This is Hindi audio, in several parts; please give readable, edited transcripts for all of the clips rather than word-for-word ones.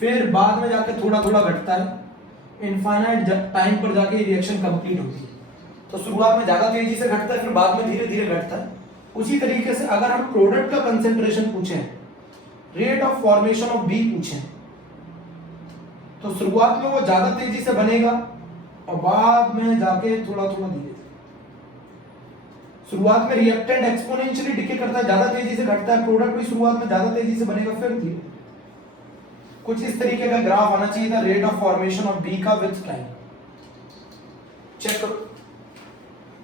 फिर बाद में जाके थोड़ा थोड़ा घटता है, इनफाइनाइट टाइम पर जाके ये रिएक्शन कंप्लीट होती है। तो शुरुआत में ज्यादा तेजी से घटता है, फिर बाद में धीरे धीरे घटता है। उसी तरीके से अगर हम प्रोडक्ट का कंसेंट्रेशन पूछें, rate of formation of B पूछें, तो शुरुआत में वो ज्यादा तेजी से बनेगा और बाद में जाके थोड़ा थोड़ा धीरे। शुरुआत में रिएक्टेंट एक्सपोनेंशियली डिके करता है, ज्यादा तेजी से घटता है, प्रोडक्ट भी शुरुआत में ज्यादा तेजी से बनेगा, फिर धीरे। कुछ इस तरीके का ग्राफ आना चाहिए था rate of formation of B का विथ टाइम। चेक करो,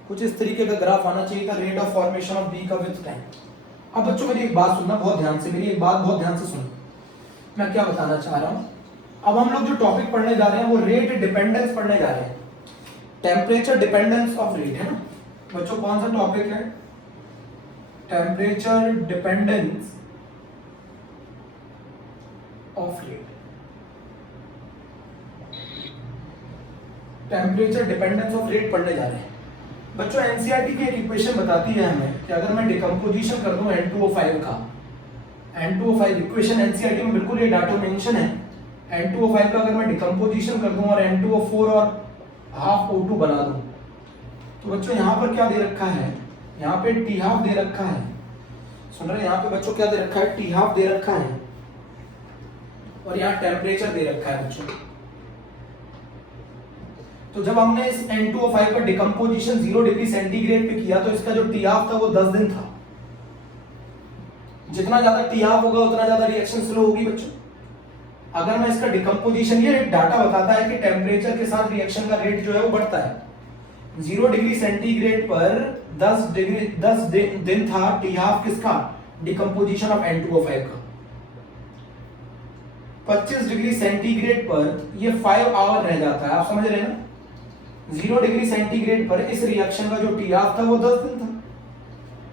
कुछ इस तरीके का ग्राफ आना चाहिए था rate of formation of B का विथ टाइम। अब बच्चों मेरी एक बात सुनना बहुत ध्यान से, मेरी एक बात बहुत ध्यान से सुनो, मैं क्या बताना चाह रहा हूं। अब हम लोग जो टॉपिक पढ़ने जा रहे हैं वो रेट डिपेंडेंस पढ़ने जा रहे हैं, टेम्परेचर डिपेंडेंस ऑफ रेट, है ना बच्चों। कौन सा टॉपिक है? Temperature dependence of rate. Temperature dependence of rate पढ़ने जा रहे हैं बच्चों। एनसीईआरटी की एक इक्वेशन बताती है हमें कि अगर मैं डिकम्पोजिशन कर दूं N2O5 का, N2O5 इक्वेशन एनसीईआरटी में बिल्कुल ये डाटा मेंशन है, N2O5 का अगर मैं डिकम्पोजिशन कर दूं और N2O4 और हाफ O2 बना दूं, तो बच्चों यहाँ पर क्या दे रखा है? यहाँ पे T हाफ दे रखा है, सुन रहे हैं? यहाँ पे बच्चों क्या दे रखा है? T हाफ दे रखा है और यहाँ टेम्परेचर दे रखा है बच्चों। तो जब हमने इस N2O5 का डिकम्पोजिशन 0 डिग्री सेंटीग्रेड पे किया तो इसका जो T हाफ था वो 10 दिन था। जितना ज्यादा T हाफ होगा उतना ज्यादा रिएक्शन स्लो होगी बच्चों। अगर मैं इसका डिकम्पोजिशन, ये डाटा बताता है कि टेम्परेचर के साथ रिएक्शन का रेट जो है वो बढ़ता है। 0 डिग्री सेंटीग्रेड पर 10 दिन था T हाफ किसका? डिकम्पोजिशन ऑफ N2O5 का। 25 डिग्री सेंटीग्रेड पर ये 5 आवर रह जाता है, आप समझ रहे हैं ना। 0 डिग्री सेंटीग्रेड पर इस रिएक्शन का जो T हाफ था वो 10 दिन था।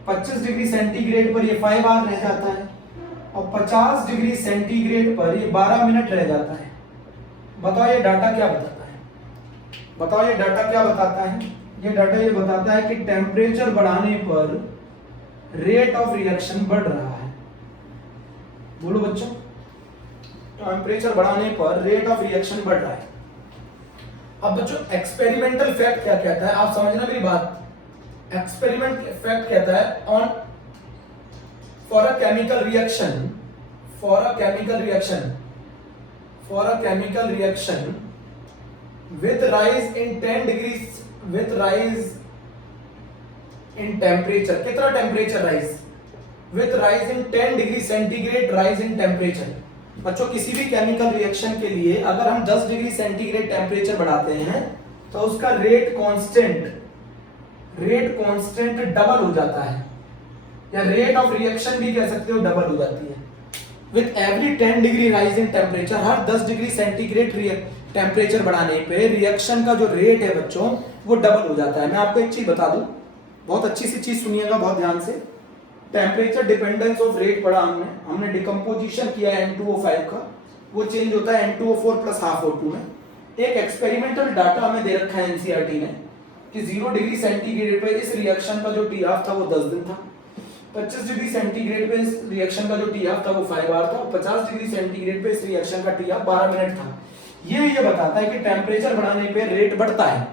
25 डिग्री सेंटीग्रेड पर ये 5 आवर रह जाता है और 50 डिग्री सेंटीग्रेड पर ये 12 मिनट रह जाता है। बताओ ये डाटा क्या बताता है? बताओ ये डाटा क्या बताता है? ये डाटा ये बताता है कि टेम्परेचर बढ़ाने पर रेट ऑफ रिएक्शन बढ़ रहा है। बोलो बच्चों, टेम्परेचर बढ़ाने पर रेट ऑफ रिएक्शन बढ़ रहा है। अब बच्चों एक्सपेरिमेंटल फैक्ट क्या कहता है, आप समझना मेरी बात। एक्सपेरिमेंट फैक्ट कहता है on for a chemical reaction, for a chemical reaction with rise in 10 degrees, with rise in temperature, कितना temperature rise? with rise in 10 degree centigrade rise in temperature। बच्चों किसी भी केमिकल रिएक्शन के लिए अगर हम 10 डिग्री सेंटीग्रेड टेम्परेचर बढ़ाते हैं तो उसका रेट कांस्टेंट डबल हो जाता है, या रेट ऑफ रिएक्शन भी कह सकते हो डबल हो जाती है। With every 10 degree rise in temperature, her 10 degree centigrade temperature बढ़ाने पे रिएक्शन का जो रेट है बच्चों वो डबल हो जाता है। मैं आपको एक चीज बता दूं, बहुत अच्छी सी चीज सुनिएगा बहुत ध्यान से। टेम्परेचर डिपेंडेंस ऑफ रेट पढ़ा हमने डिकम्पोजिशन किया N2O5 का, वो चेंज होता है N2O4 प्लस हाफ O2 में। एक एक्सपेरिमेंटल डाटा हमें दे रखा है एनसीईआरटी ने कि 0 डिग्री सेंटीग्रेड पे इस रिएक्शन का जो T हाफ था वो 10 दिन था। 25 डिग्री सेंटीग्रेड पे इस रिएक्शन का जो T हाफ था वो 5 आवर था और 50 डिग्री सेंटीग्रेड पे इस रिएक्शन का T हाफ 12 मिनट था। ये बताता है कि टेम्परेचर बढ़ाने पे रेट बढ़ता है।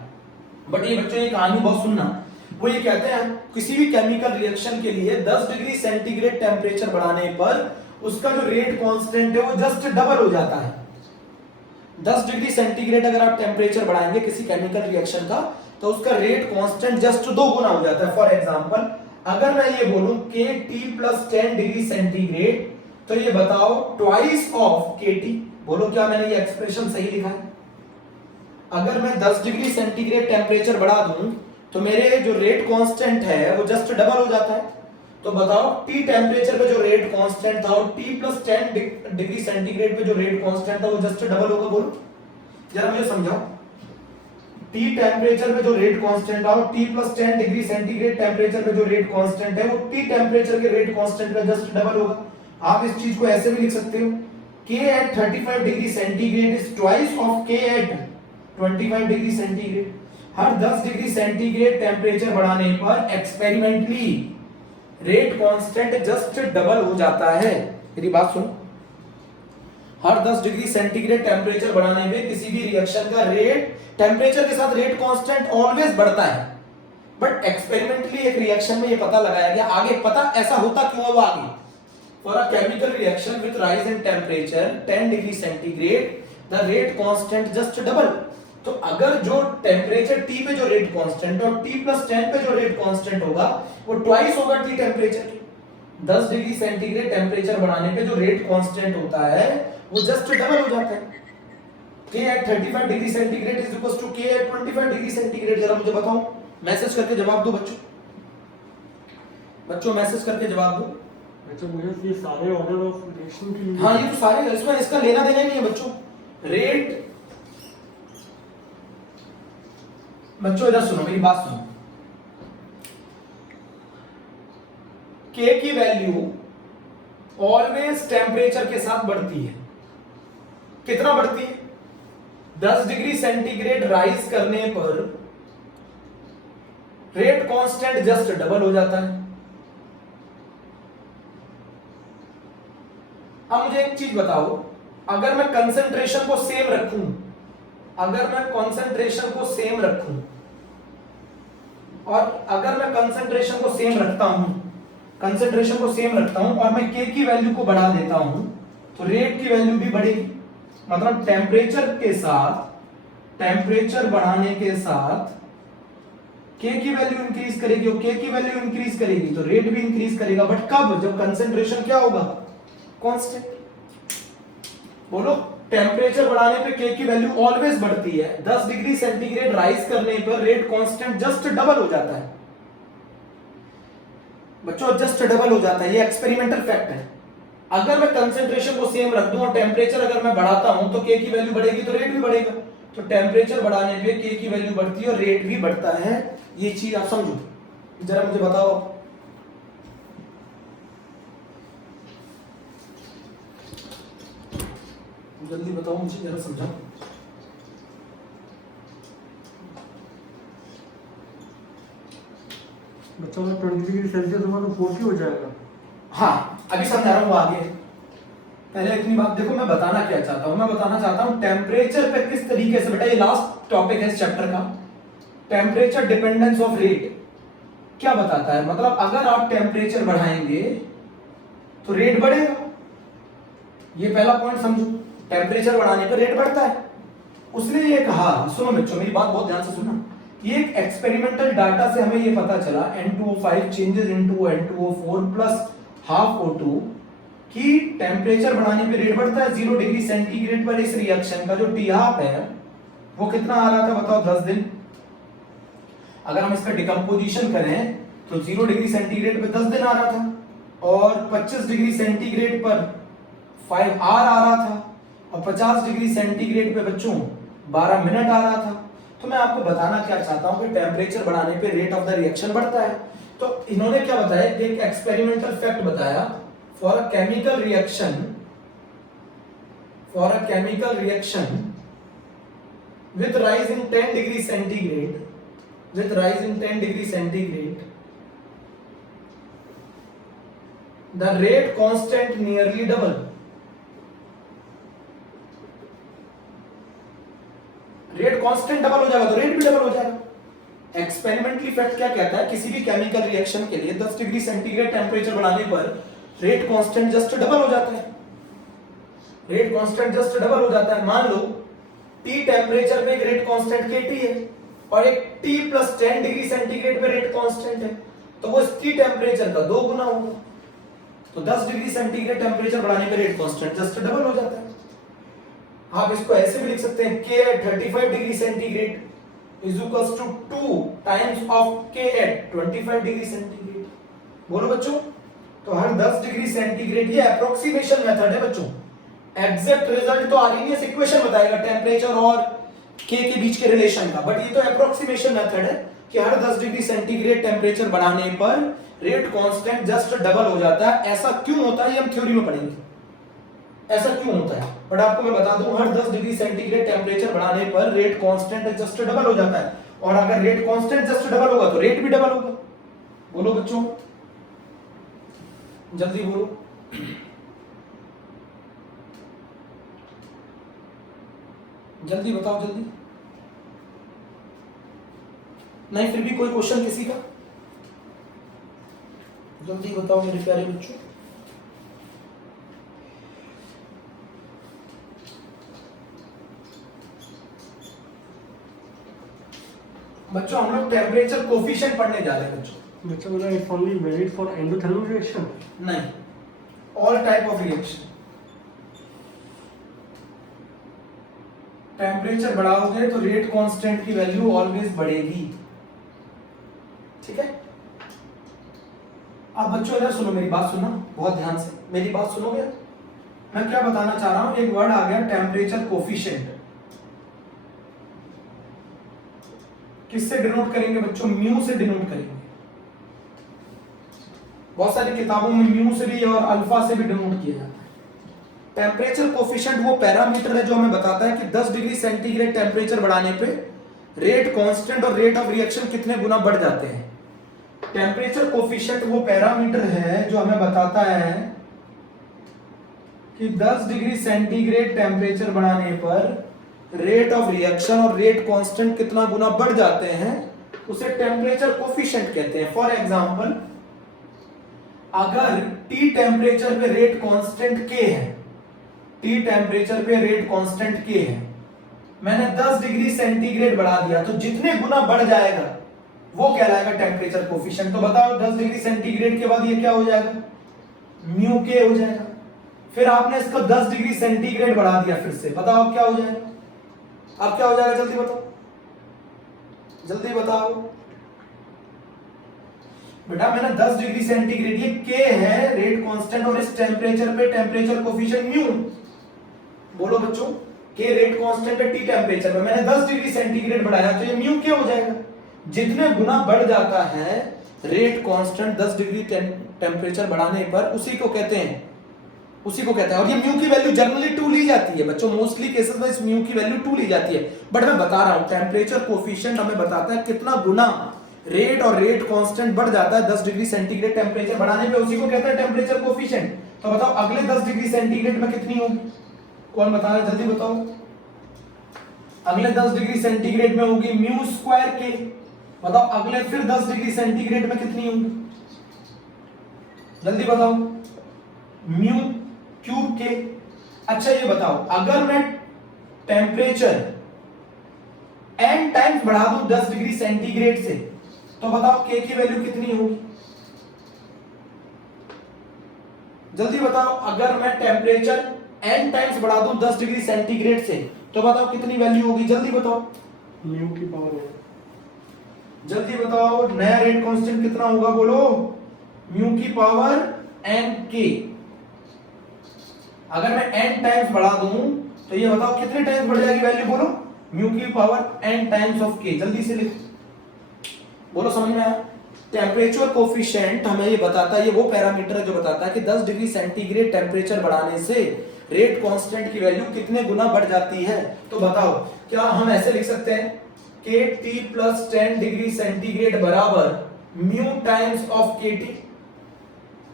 बट ये बच्चों एक कहानी बहुत सुनना, वो ये कहते हैं किसी भी केमिकल रिएक्शन के लिए 10 डिग्री सेंटीग्रेड टेम्परेचर बढ़ाने पर उसका जो रेट कांस्टेंट है वो जस्ट डबल हो जाता है। 10 डिग्री सेंटीग्रेड अगर आप टेम्परेचर बढ़ाएंगे किसी केमिकल रिएक्शन का तो उसका रेट कांस्टेंट जस्ट 2 गुना हो जाता है। फॉर एग्जांपल अगर मैं ये बोलूं KT प्लस 10 डिग्री सेंटीग्रेड तो ये बताओ ट्वाइस ऑफ KT। बोलो क्या मैंने ये एक्सप्रेशन सही लिखा है? अगर मैं 10 डिग्री सेंटीग्रेड टेम्परेचर बढ़ा दूं तो मेरे जो रेट कांस्टेंट है वो जस्ट डबल हो जाता है। तो बताओ T टेम्परेचर पे जो रेट कांस्टेंट था और T प्लस 10 डिग्री सेंटीग्रेड पे जो रेट कांस्टेंट था वो जस्ट डबल होगा। बोलो जरा मुझे समझाओ, T टेम्परेचर पे जो रेट कांस्टेंट था और T plus 10 degree centigrade temperature पे जो रेट कांस्टेंट है वो T टेम्परेचर के रेट कांस्टेंट पे जस्ट डबल होगा। आप इस चीज को ऐसे भी लिख सकते हो, K at 35 degree centigrade is twice of K at 25 degree centigrade. Her 10 degree centigrade temperature बढ़ाने पर experimentally rate constant just double हो जाता है। मेरी बात सुनो, हर 10 डिग्री सेंटीग्रेड टेम्परेचर बढ़ाने में किसी भी रिएक्शन का रेट टेम्परेचर के साथ रेट कांस्टेंट ऑलवेज बढ़ता है। बट एक्सपेरिमेंटली एक रिएक्शन में ये पता लगाया गया, आगे पता ऐसा होता क्यों है वो आगे। For a chemical reaction with rise in temperature 10 degree centigrade the rate constant just double. तो अगर जो टेम्परेचर T पे जो रेट कांस्टेंट और T+10 पे जो रेट कांस्टेंट होगा वो ट्वाइस होगा T टेम्परेचर के। 10 डिग्री सेंटीग्रेड टेम्परेचर बढ़ाने पे जो रेट कांस्टेंट होता है वो जस्ट डबल हो जाता है। K at 35 degree centigrade is equal to K at 25 degree centigrade. जरा मुझे बताओ, मैसेज करके जवाब दो बच्चों, बच्चों मैसेज करके जवाब दो। अच्छा मुझे ये सारे ऑर्डर ऑफ रिएक्शन के लिए, हाँ ये तो सारे, इसमें इसका लेना देना ही नहीं है बच्चों। रेट, बच्चों इधर सुनो मेरी बात सुनो, K की वैल्यू ऑलवेज टेम्परेचर के साथ बढ़ती है। कितना बढ़ती है? 10 डिग्री सेंटीग्रेड राइज करने पर रेट कांस्टेंट जस्ट डबल हो जाता है। अब मुझे एक चीज बताओ, अगर मैं कंसंट्रेशन को सेम रखूं, अगर मैं कंसंट्रेशन को सेम रखूं और अगर मैं कंसंट्रेशन को सेम रखता हूं, कंसंट्रेशन को सेम रखता हूं और मैं K की वैल्यू को बढ़ा देता हूं तो रेट की वैल्यू भी बढ़ेगी। मतलब टेम्परेचर के साथ, टेम्परेचर बढ़ाने के साथ K की वैल्यू इंक्रीज करेगी और K की वैल्यू इंक्रीज करेगी तो रेट भी इंक्रीज करेगा। बट कब? जब कंसंट्रेशन क्या होगा? कांस्टेंट। बोलो, टेम्परेचर बढ़ाने पे K की वैल्यू ऑलवेज बढ़ती है, 10 डिग्री सेंटीग्रेड राइज करने पर रेट कांस्टेंट जस्ट डबल हो जाता है। बच्चों जस्ट डबल हो जाता है, ये एक्सपेरिमेंटल फैक्ट है। अगर मैं कंसंट्रेशन को सेम रख दूं और टेम्परेचर अगर मैं बढ़ाता हूं तो K की वैल्यू बढ़ेगी तो रेट भी बढ़ेगा। तो टेम्परेचर बढ़ाने पे K की वैल्यू बढ़ती है और रेट भी बढ़ता है। ये चीज आप समझो, जरा मुझे बताओ। जल्दी बताओ मुझे, जरा समझाओ। बच्चों का 20 डिग्री सेल्सियस हुआ तो 40 हो जाएगा। हाँ अभी समझा रहा हूँ आगे। पहले इतनी बात देखो, मैं बताना क्या चाहता हूँ, मैं बताना चाहता हूँ टेम्परेचर पे किस तरीके से, बेटा ये लास्ट टॉपिक है इस चैप्टर का, टेम्परेचर डिपेंडेंस ऑफ रेट क्या बताता है। मतलब अगर आप टेम्परेचर बढ़ाएंगे तो रेट बढ़ेगा। ये पहला पॉइंट समझो, टेम्परेचर बढ़ाने पर रेट बढ़ता है। उसने ये कहा, सुनो बच्चों मेरी बात बहुत ध्यान से सुनना, ये एक एक्सपेरिमेंटल डाटा से हमें ये पता चला N2O5 changes into N2O4 plus half O2 कि टेम्परेचर बढ़ाने पे रेट बढ़ता है। 0 डिग्री सेंटीग्रेड पर इस रिएक्शन का जो टी हाफ है वो कितना आ रहा था बताओ? 10 दिन। अगर हम इसका डिकम्पोजिशन करें तो 0 डिग्री सेंटीग्रेड पे 10 दिन आ रहा था और 25 डिग्री सेंटीग्रेड पर 5 आवर आ रहा था और 50 डिग्री सेंटीग्रेड पे बच्चों 12 मिनट आ रहा था। तो मैं आपको बताना क्या चाहता हूं कि टेम्परेचर बढ़ाने पे रेट ऑफ द रिएक्शन बढ़ता है। तो इन्होंने क्या बताया, एक एक्सपेरिमेंटल फैक्ट बताया, for a chemical reaction, for a chemical reaction with rise in 10 degree centigrade, with rise in 10 degree centigrade, the rate constant nearly double. Rate constant double हो जाएगा तो रेट भी डबल हो जाएगा। एक्सपेरिमेंटली फैक्ट क्या कहता है, किसी भी केमिकल रिएक्शन के लिए 10 डिग्री सेंटीग्रेड टेम्परेचर बढ़ाने पर रेट कांस्टेंट जस्ट डबल हो जाता है। रेट कांस्टेंट जस्ट डबल हो जाता है। मान लो T टेम्परेचर पे एक रेट कांस्टेंट KT है और एक T+10 डिग्री सेंटीग्रेड पे रेट कांस्टेंट है, तो वो इस T टेम्परेचर का 2 गुना होगा। तो 10 डिग्री सेंटीग्रेड टेम्परेचर बढ़ाने पे रेट कांस्टेंट जस्ट डबल हो जाता है। आप इसको ऐसे भी लिख सकते हैं, K at 35 degree centigrade is equals to 2 times of K at 25 degree centigrade. बोलो बच्चों, तो हर 10 डिग्री सेंटीग्रेड, ये अप्रोक्सीमेशन मेथड है बच्चों, एग्जैक्ट रिजल्ट तो आ रही नहीं है, इक्वेशन बताएगा टेम्परेचर और K के बीच के रिलेशन का, बट ये तो अप्रोक्सीमेशन मेथड है कि हर 10 डिग्री सेंटीग्रेड टेम्परेचर बढ़ाने पर रेट कांस्टेंट जस्ट डबल हो जाता है। ऐसा क्यों होता है ये हम थ्योरी में पढ़ेंगे, ऐसा क्यों होता है। बट आपको मैं बता दूं, हर 10 डिग्री सेंटीग्रेड टेम्परेचर बढ़ाने पर रेट कांस्टेंट जस्ट डबल हो जाता है, और अगर रेट कांस्टेंट जस्ट डबल होगा तो रेट भी डबल होगा। बोलो बच्चों, जल्दी बोलो। जल्दी बताओ जल्दी। नहीं फिर भी कोई क्वेश्चन किसी का? जल्दी बताओ मेरे प्यारे बच्चों। बच्चों हम लोग टेम्परेचर कोफिशिएंट पढ़ने जा रहे हैं बच्चों। बच्चा बोला it's only valid for endothermal reaction. नहीं, all type of reaction. Temperature बढ़ाओगे तो रेट कांस्टेंट की वैल्यू ऑलवेज बढ़ेगी, ठीक है। अब बच्चों इधर सुनो, मेरी बात सुनो बहुत ध्यान से, मेरी बात सुनोगे। मैं क्या बताना चाह रहा हूं, एक वर्ड आ गया टेम्परेचर कोफिशिएंट। किससे डिनोट करेंगे बच्चों? म्यू से डिनोट करेंगे। बहुत सारी किताबों में म्यू से भी और अल्फा से भी डिनोट किया जाता है। टेम्परेचर कोफिशिएंट वो पैरामीटर है जो हमें बताता है कि 10 डिग्री सेंटीग्रेड टेम्परेचर बढ़ाने पे रेट कांस्टेंट और रेट ऑफ रिएक्शन कितने गुना बढ़ जाते हैं। टेम्परेचर कोफिशिएंट वो पैरामीटर है जो हमें बताता है कि 10 डिग्री सेंटीग्रेड टेम्परेचर बढ़ाने पर रेट ऑफ रिएक्शन और रेट कांस्टेंट कितना गुना बढ़ जाते हैं, उसे टेम्परेचर कोफिशिएंट कहते हैं। फॉर एग्जांपल, अगर T टेम्परेचर पे रेट कांस्टेंट K है, T टेम्परेचर पे रेट कांस्टेंट K है, मैंने 10 डिग्री सेंटीग्रेड बढ़ा दिया तो जितने गुना बढ़ जाएगा वो कहलाएगा टेम्परेचर कोफिशिएंट। तो बताओ 10 डिग्री सेंटीग्रेड के बाद ये क्या हो जाएगा? म्यू K हो जाएगा। फिर आपने इसको 10 डिग्री सेंटीग्रेड बढ़ा दिया फिर से, बताओ अब क्या हो जाएगा? अब क्या हो जाएगा? जल्दी बताओ, जल्दी बताओ बेटा। मैंने 10 डिग्री सेंटीग्रेड, ये K है रेट कांस्टेंट और इस टेम्परेचर पे टेम्परेचर कोफिशिएंट म्यू। बोलो बच्चों, K रेट कांस्टेंट है T टेम्परेचर पे, मैंने 10 डिग्री सेंटीग्रेड बढ़ाया तो ये म्यू K हो जाएगा। जितने गुना बढ़ जाता है रेट कांस्टेंट 10 डिग्री टेम्परेचर बढ़ाने पर, उसी को कहते हैं और ये म्यू की वैल्यू जनरली 2 ली जाती है बच्चों। मोस्टली केसेस में इस म्यू की वैल्यू 2 ली जाती है, बट मैं बता रहा हूं टेम्परेचर कोफिशिएंट हमें बताता है कितना गुना रेट और रेट कांस्टेंट बढ़ जाता है 10 डिग्री सेंटीग्रेड टेम्परेचर बढ़ाने पे, उसी को कहते हैं टेम्परेचर कोफिशिएंट। तो बताओ अगले 10 डिग्री सेंटीग्रेड में कितनी होगी? कौन बता रहा है? जल्दी बताओ। अगले 10 डिग्री सेंटीग्रेड में होगी म्यू स्क्वायर K। बताओ अगले फिर 10 डिग्री सेंटीग्रेड में कितनी होगी? जल्दी बताओ। Mu cube K। अच्छा ये बताओ, अगर मैं टेम्परेचर n टाइम्स बढ़ा दूं 10 डिग्री सेंटीग्रेड से, तो बताओ K की वैल्यू कितनी होगी? जल्दी बताओ। अगर मैं टेम्परेचर n टाइम्स बढ़ा दूं 10 डिग्री सेंटीग्रेड से, तो बताओ कितनी वैल्यू होगी? जल्दी बताओ। म्यू की पावर है। जल्दी बताओ, नया रेट कांस्टेंट कितना होगा? बोलो। म्यू की पावर n K। अगर मैं n टाइम्स बढ़ा दूं तो ये बताओ कितने टाइम्स बढ़ जाएगी वैल्यू? बोलो। म्यू की power n times of K। जल्दी से लिखो, बोलो समझ में आया? टेम्परेचर कोफिशिएंट हमें ये बताता है, ये वो पैरामीटर है जो बताता है कि 10 डिग्री सेंटीग्रेड टेम्परेचर बढ़ाने से रेट कांस्टेंट की वैल्यू कितने गुना बढ़ जाती है। तो बताओ, क्या हम ऐसे लिख सकते हैं कि T प्लस 10 डिग्री सेंटीग्रेड बराबर म्यू टाइम्स ऑफ KT?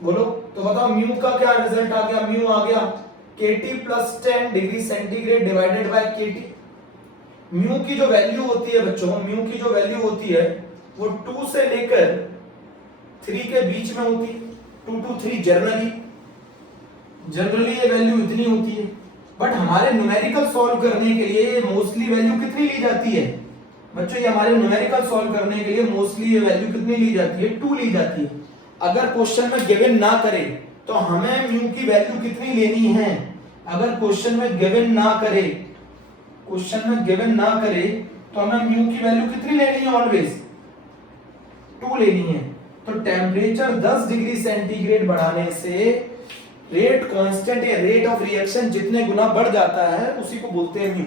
बोलो। तो बताओ म्यू का क्या रिजल्ट आ गया? म्यू आ गया KT plus 10 degree centigrade divided by KT। Mu की जो वैल्यू होती है बच्चों, म्यू की जो वैल्यू होती है वो 2 से लेकर 3 के बीच में होती है। 2 to 3 जनरली ये वैल्यू इतनी होती है, बट हमारे न्यूमेरिकल सॉल्व करने के लिए मोस्टली वैल्यू कितनी ली जाती है बच्चों? ये हमारे न्यूमेरिकल सॉल्व करने के लिए मोस्टली ये वैल्यू कितनी ली जाती है? 2 ली जाती है। अगर क्वेश्चन में गिवन ना करे तो हमें म्यू की वैल्यू कितनी लेनी है? अगर क्वेश्चन में गिवन ना करे, तो हमें म्यू की वैल्यू कितनी लेनी है? ऑलवेज 2 लेनी है। तो टेम्परेचर 10 डिग्री सेंटीग्रेड बढ़ाने से रेट कांस्टेंट या रेट ऑफ रिएक्शन जितने गुना बढ़ जाता है उसी को बोलते हैं म्यू,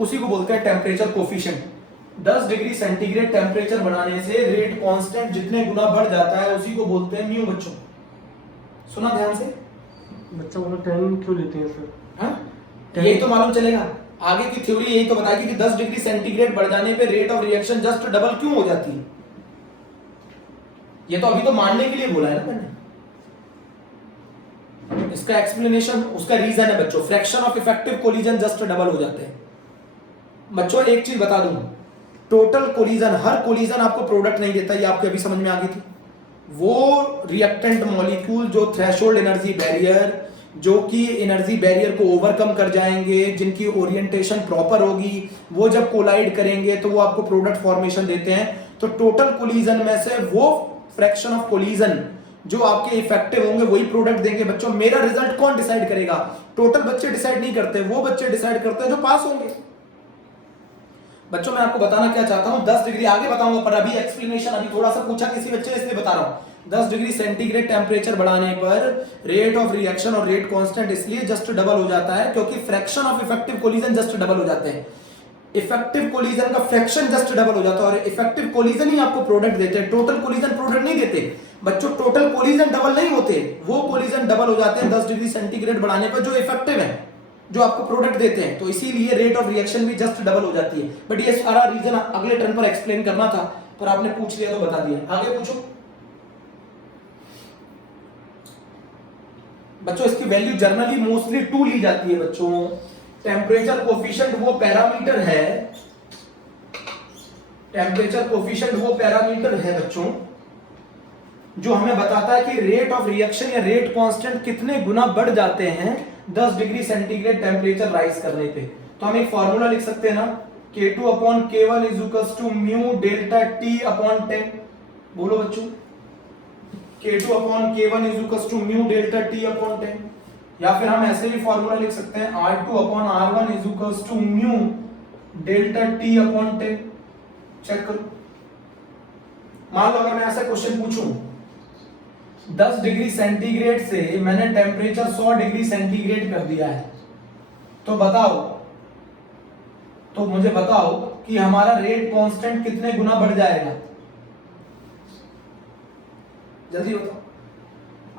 उसी को बोलते हैं temperature coefficient. 10 degree centigrade temperature बढ़ाने से रेट कांस्टेंट जितने गुना बढ़ जाता है उसी को बोलते हैं म्यू। बच्चों सुना ध्यान से? बच्चा बोला 10 क्यों लेते हैं सर? हाँ, यही तो मालूम चलेगा। आगे की थ्योरी यही तो बताएगी कि 10 डिग्री सेंटीग्रेड बढ़ जाने पे rate of reaction just double क्यों हो जाती है। ये तो अभी तो मानने के लिए बोला है ना मैंने। इसका एक्सप्लेनेशन, उसका रीजन है बच्चों, fraction of effective collision just double हो जाते हैं। बच्चों एक चीज बता दूं, टोटल कोलिजन, हर कोलिजन आपको प्रोडक्ट नहीं देता, ये आपको अभी समझ में आ गई थी। वो रिएक्टेंट मॉलिक्यूल जो थ्रेशोल्ड एनर्जी बैरियर, जो कि एनर्जी बैरियर को ओवरकम कर जाएंगे, जिनकी ओरिएंटेशन प्रॉपर होगी, वो जब कोलाइड करेंगे तो वो आपको प्रोडक्ट फॉर्मेशन देते हैं। तो टोटल कोलिजन में से वो फ्रैक्शन ऑफ कोलिजन जो आपके इफेक्टिव होंगे वही प्रोडक्ट देंगे। बच्चों मेरा रिजल्ट कौन डिसाइड करेगा? टोटल बच्चे डिसाइड नहीं करते, वो बच्चे डिसाइड करते हैं जो पास होंगे। बच्चों मैं आपको बताना क्या चाहता हूं, 10 डिग्री आगे बताऊंगा, पर अभी एक्सप्लेनेशन, अभी थोड़ा सा पूछा किसी बच्चे ने इसलिए बता रहा हूं। 10 डिग्री सेंटीग्रेड टेम्परेचर बढ़ाने पर रेट ऑफ रिएक्शन और रेट कांस्टेंट इसलिए जस्ट डबल हो जाता है क्योंकि fraction of effective collision just double हो जाते हैं। इफेक्टिव कोलिजन का फ्रैक्शन जस्ट डबल हो जाता है, और इफेक्टिव कोलिजन ही आपको प्रोडक्ट देते हैं, टोटल कोलिजन प्रोडक्ट नहीं देते। बच्चों टोटल कोलिजन डबल नहीं होते, वो कोलिजन डबल हो जाते हैं 10 डिग्री सेंटीग्रेड बढ़ाने पर जो इफेक्टिव है, जो आपको प्रोडक्ट देते हैं। तो इसीलिए रेट ऑफ रिएक्शन भी जस्ट डबल हो जाती है। बट ये सारा रीजन अगले टर्न पर एक्सप्लेन करना था, पर आपने पूछ लिया तो बता दिया। आगे पूछो बच्चों। इसकी वैल्यू जनरली मोस्टली 2 ली जाती है बच्चों। टेम्परेचर कोफिशिएंट वो पैरामीटर है, टेम्परेचर कोफिशिएंट वो पैरामीटर है बच्चों जो हमें बताता है कि रेट ऑफ रिएक्शन या रेट कांस्टेंट कितने गुना बढ़ जाते हैं 10 डिग्री सेंटीग्रेड टेम्परेचर राइज करने पे। तो हम एक फॉर्मूला लिख सकते हैं ना, K2/K1 is equals to mu delta T upon 10। बोलो बच्चों, K2/K1 is equals to mu delta T upon 10। या फिर हम ऐसे भी फॉर्मूला लिख सकते हैं R2/R1 is equals to mu delta T upon 10। Check करो, मान लो अगर मैं ऐसा क्वेश्चन पूछूं, 10 डिग्री सेंटीग्रेड से मैंने टेम्परेचर 100 डिग्री सेंटीग्रेड कर दिया है, तो बताओ, तो मुझे बताओ कि हमारा रेट कांस्टेंट कितने गुना बढ़ जाएगा? जल्दी बताओ।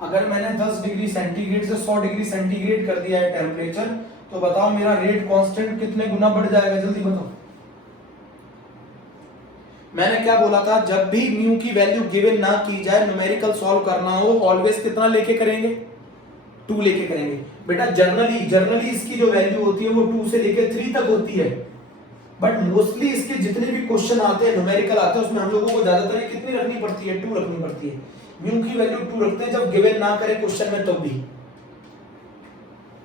अगर मैंने 10 डिग्री सेंटीग्रेड से 100 डिग्री सेंटीग्रेड कर दिया है टेम्परेचर, तो बताओ मेरा रेट कांस्टेंट कितने गुना बढ़ जाएगा? जल्दी बताओ। मैंने क्या बोला था, जब भी म्यू की वैल्यू गिवन ना की जाए, न्यूमेरिकल सॉल्व करना हो, ऑलवेज कितना लेके करेंगे? 2 लेके करेंगे। बेटा जनरली इसकी जो वैल्यू होती है वो 2 से लेके 3 तक होती है, बट मोस्टली इसके जितने भी क्वेश्चन आते हैं न्यूमेरिकल आते हैं, उसमें हम लोगों को ज्यादातर कितनी रखनी पड़ती है? 2 रखनी पड़ती है। म्यू की वैल्यू 2 रखते हैं जब गिवन ना करे क्वेश्चन में, तब भी।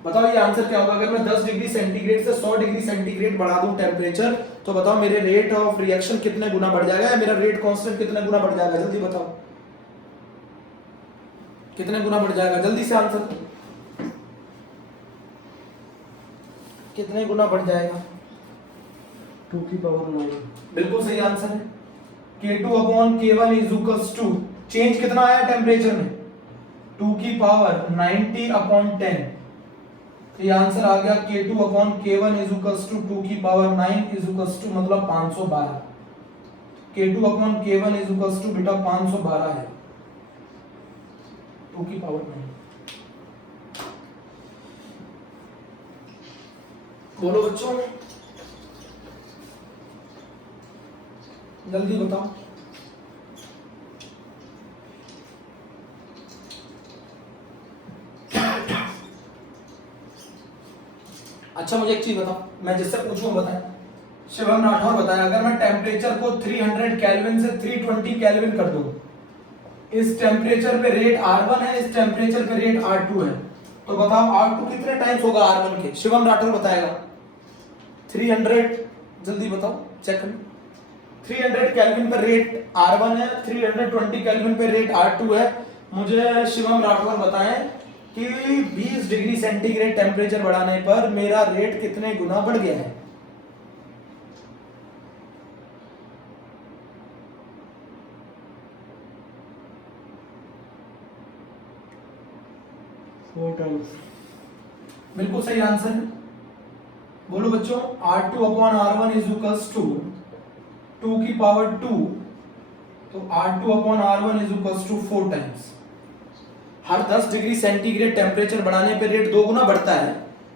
बताओ ये आंसर क्या होगा? अगर मैं 10 डिग्री सेंटीग्रेड से 100 डिग्री सेंटीग्रेड बढ़ा दूं टेम्परेचर, तो बताओ मेरे रेट ऑफ रिएक्शन कितने गुना बढ़ जाएगा, या मेरा रेट कांस्टेंट कितने गुना बढ़ जाएगा? जल्दी बताओ कितने गुना बढ़ जाएगा? जल्दी से आंसर, कितने गुना बढ़ जाएगा? 2 की पावर 9। बिल्कुल सही आंसर है। K2/K1 is equals to, change कितना आया टेम्परेचर में? 2 की पावर 90/10। तो ये आंसर आ गया K2/K1 इज इक्वल्स टू 2 की पावर 9 इज इक्वल्स टू मतलब 512। K2/K1 इज इक्वल्स टू बेटा 512 है, 2 की पावर 9। बोलो बच्चों, जल्दी बताओ। अच्छा मुझे एक चीज बताओ, मैं जिससे पूछूं बताएं। शिवम राठौर बताया, अगर मैं टेम्परेचर को 300 केल्विन से 320 केल्विन कर दूं, इस टेम्परेचर पे रेट R1 है, इस टेम्परेचर पे रेट R2 है, तो बताओ R2 कितने टाइम्स होगा R1 के? शिवम राठौर बताएगा। 300, जल्दी बताओ, चेक करो। 300 केल्विन पे रेट R1 है, 320 केल्विन पे रेट R2 है। मुझे शिवम राठौर बताएं कि 20 डिग्री सेंटीग्रेड टेम्परेचर बढ़ाने पर मेरा रेट कितने गुना बढ़ गया है? Four times. बिल्कुल सही आंसर है। बोलो बच्चों, R2/R1 इज इक्वल्स टू 2 की पावर 2, तो R2/R1 is equals to 4 times. हर 10 डिग्री सेंटीग्रेड टेम्परेचर बढ़ाने पे रेट 2 गुना बढ़ता है,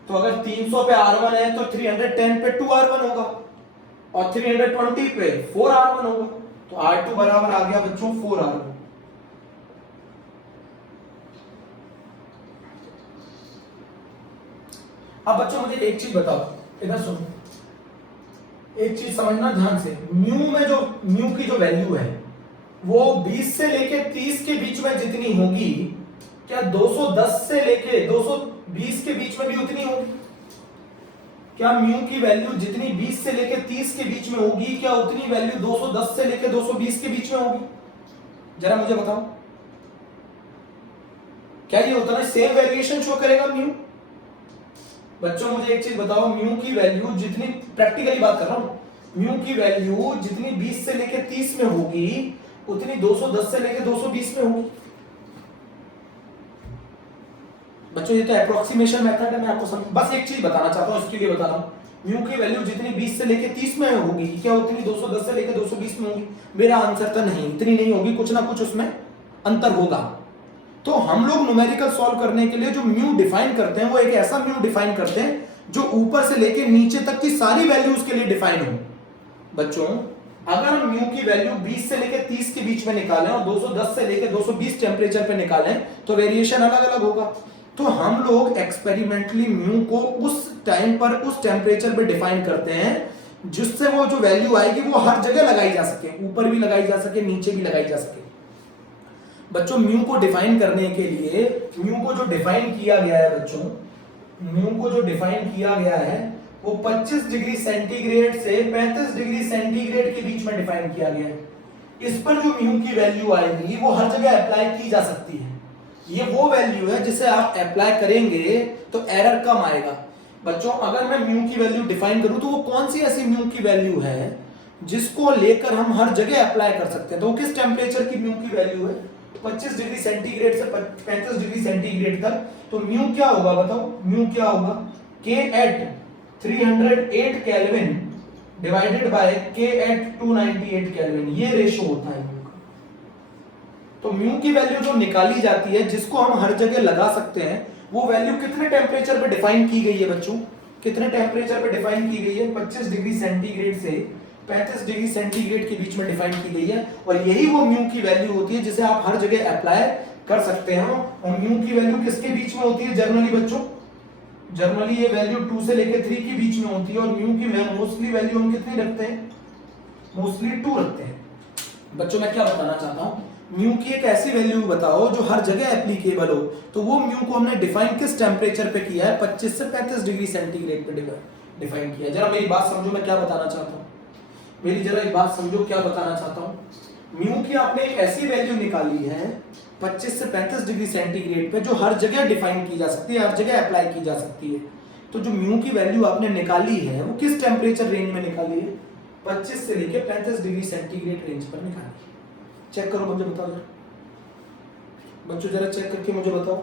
तो अगर 300 पे R1 है तो 310 पे 2R1 होगा, और 320 पे 4R1 होगा, तो R2 बराबर आ गया बच्चों 4R1। अब बच्चों मुझे एक चीज बताओ, इधर सुनो, एक चीज समझना ध्यान से। म्यू की जो वैल्यू है वो 20 से लेके 30 के बीच में जितनी होगी, क्या 210 से लेके 220 के बीच में भी उतनी होगी? क्या म्यू की वैल्यू जितनी 20 से लेके 30 के बीच में होगी, क्या उतनी वैल्यू 210 से लेके 220 के बीच में होगी? जरा मुझे बताओ, क्या ये उतना सेम वेरिएशन शो करेगा म्यू? बच्चों मुझे एक चीज बताओ, म्यू की वैल्यू जितनी, प्रैक्टिकली बात कर रहा हूं, म्यू की वैल्यू जितनी 20 से लेके 30 में होगी उतनी 210 से लेके 220 में होगी। बच्चों ये तो अप्रोक्सीमेशन मेथड है, मैं आपको बस एक चीज बताना चाहता हूं, इसके लिए बता रहा हूं। म्यू की वैल्यू जितनी 20 से लेके 30 में होगी, क्या उतनी 210 से लेके 220 में होगी? मेरा आंसर तो नहीं, इतनी नहीं होगी, कुछ ना कुछ उसमें अंतर होगा। तो हम लोग न्यूमेरिकल सॉल्व करने के लिए जो म्यू डिफाइन करते हैं वो एक ऐसा म्यू डिफाइन करते हैं जो ऊपर से लेके नीचे तक की सारी वैल्यूज के लिए डिफाइन हो। बच्चों अगर हम म्यू की वैल्यू 20 से लेके 30 के बीच में निकालें और 210 से लेके 220 टेम्परेचर पे निकालें तो वेरिएशन अलग अलग होगा। तो हम लोग एक्सपेरिमेंटली म्यू को उस टाइम पर उस टेम्परेचर पे डिफाइन करते हैं जिससे वो जो वैल्यू आएगी वो हर जगह लगाई जा सके, ऊपर भी लगाई जा सके, नीचे भी लगाई जा सके। बच्चों म्यू को डिफाइन करने के लिए, म्यू को जो डिफाइन किया गया है बच्चों, म्यू को जो डिफाइन किया गया है वो 25 डिग्री सेंटीग्रेड से 35 डिग्री सेंटीग्रेड के बीच में डिफाइन किया गया है। इस पर जो म्यू की वैल्यू आएगी वो हर जगह अप्लाई की जा सकती है। ये वो वैल्यू है जिसे आप अप्लाई करेंगे तो एरर कम आएगा। बच्चों अगर मैं म्यू की वैल्यू डिफाइन करूं तो वो कौन सी ऐसी म्यू की वैल्यू है जिसको लेकर हम हर जगह अप्लाई कर सकते हैं? तो वो किस टेम्परेचर की म्यू की वैल्यू है? 25 डिग्री सेंटीग्रेड से 35 डिग्री सेंटीग्रेड तक। तो म्यू क्या होगा बताओ? म्यू क्या होगा? K at 308 kelvin divided by K at 298 kelvin, ये रेशो होता है म्यू का। तो म्यू की वैल्यू जो निकाली जाती है जिसको हम हर जगह लगा सकते हैं वो वैल्यू कितने टेम्परेचर पे डिफाइन की गई है बच्चों? कितने टेम्परेचर पे डिफाइन की गई है? 25 डिग्री सेंटीग्रेड से 35 डिग्री सेंटीग्रेड के बीच में डिफाइन की गई है। और यही वो म्यू की वैल्यू होती है जिसे आप हर जगह अप्लाई कर सकते हैं। और म्यू की वैल्यू किसके बीच में होती है जनरली बच्चों? जनरली ये वैल्यू 2 से लेकर 3 के बीच में होती है। और म्यू की मोस्टली वैल्यू हम कितनी रखते हैं? मोस्टली 2 रखते हैं। बच्चों मैं क्या बताना चाहता हूं, म्यू की एक ऐसी वैल्यू बताओ जो हर जगह एप्लीकेबल हो। तो वो म्यू को हमने डिफाइन किस टेम्परेचर पे किया है? 25 से 35 डिग्री सेंटीग्रेड पे डिफाइन किया है। जरा मेरी बात समझो, मैं क्या बताना चाहता हूं, मेरी जरा एक बात समझो, क्या बताना चाहता हूं। म्यू की आपने एक ऐसी वैल्यू निकाली है 25 से 35 डिग्री सेंटीग्रेड पे जो हर जगह डिफाइन की जा सकती है, हर जगह अप्लाई की जा सकती है। तो जो म्यू की वैल्यू आपने निकाली है वो किस टेम्परेचर रेंज में निकाली है? 25 से लेकर 35 डिग्री सेंटीग्रेड रेंज पर निकाली है। चेक करो, मुझे बताओ बच्चों, जरा चेक करके मुझे बताओ।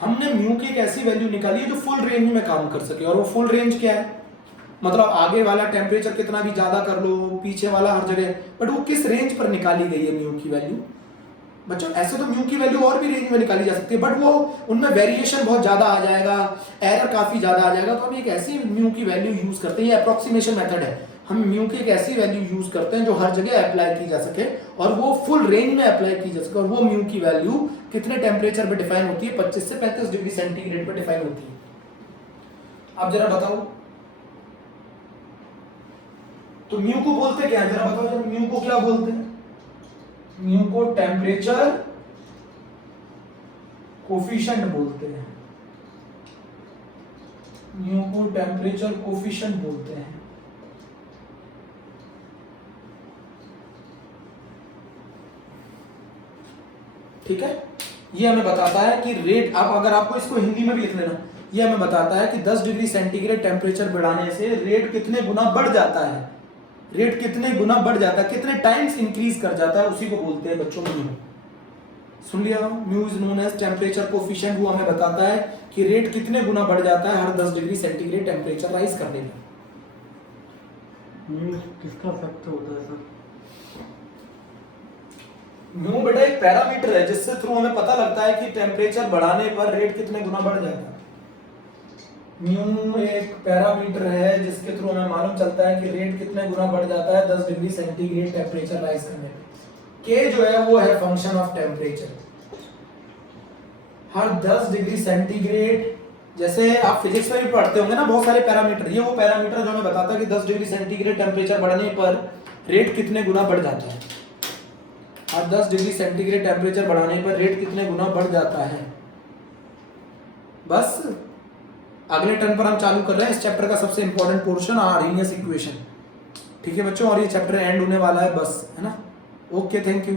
हमने म्यू की एक ऐसी वैल्यू निकाली है जो फुल रेंज में काम कर सके। और वो फुल रेंज क्या है? मतलब आगे वाला टेम्परेचर कितना भी ज्यादा कर लो, पीछे वाला हर जगह, बट वो किस रेंज पर निकाली गई है म्यू की वैल्यू? बच्चों ऐसे तो म्यू की वैल्यू और भी रेंज में निकाली जा सकती है, बट वो उनमें वेरिएशन बहुत ज्यादा आ जाएगा, एरर काफी ज्यादा आ जाएगा। तो हम एक ऐसी म्यू की वैल्यू यूज करते हैं, ये अप्रोक्सीमेशन मेथड है। हम म्यू की एक ऐसी वैल्यू यूज करते हैं जो हर जगह अप्लाई की जा सके और वो फुल रेंज में अप्लाई की जा सके। और वो म्यू की वैल्यू कितने टेम्परेचर पे डिफाइन होती है? 25 से 35 डिग्री सेंटीग्रेड पे डिफाइन होती है। आप जरा बताओ, तो म्यू को बोलते क्या है? जरा बताओ जरा, म्यू को क्या बोलते हैं? म्यू को टेम्परेचर कोफिशिएंट बोलते हैं। म्यू को टेम्परेचर कोफिशिएंट बोलते हैं। ठीक है, ये हमें बताता है कि रेट, अब अगर आपको इसको हिंदी में भी लिख लेना, ये हमें बताता है कि 10 डिग्री सेंटीग्रेड टेम्परेचर बढ़ाने से रेट कितने गुना बढ़ जाता है। रेट कितने गुना बढ़ जाता है, कितने टाइम्स इंक्रीज कर जाता है, उसी को बोलते हैं बच्चों म्यू। सुन लिया? Mu is known as temperature coefficient. वो हमें बताता है कि रेट कितने गुना बढ़ जाता है हर 10 डिग्री सेंटीग्रेड टेम्परेचर राइज करने में। म्यू किसका फैक्टर होता है सर? म्यू बेटा एक पैरामीटर है जिससे थ्रू हमें पता लगता है कि टेम्परेचर बढ़ाने पर रेट कितने गुना बढ़ जाता है। म्यू एक पैरामीटर है जिसके थ्रू हमें मालूम चलता है कि रेट कितने गुना बढ़ जाता है 10 डिग्री सेंटीग्रेड टेम्परेचर राइज करने पे। के जो है वो है function of temperature. Her 10 degree centigrade, जैसे आप फिजिक्स में भी पढ़ते होंगे ना बहुत सारे पैरामीटर, ये वो पैरामीटर जो हमें बताता है कि 10 डिग्री सेंटीग्रेड टेम्परेचर बढ़ने पर रेट कितने गुना बढ़ जाता है। हर 10 डिग्री सेंटीग्रेड टेम्परेचर बढ़ाने पर रेट कितने गुना बढ़ जाता है। बस अगले टर्न पर हम चालू कर रहे हैं इस चैप्टर का सबसे इंपॉर्टेंट पोर्शन, आर्हेनियस इक्वेशन। ठीक है बच्चों, और ये चैप्टर एंड होने वाला है बस, है ना। Okay, thank you.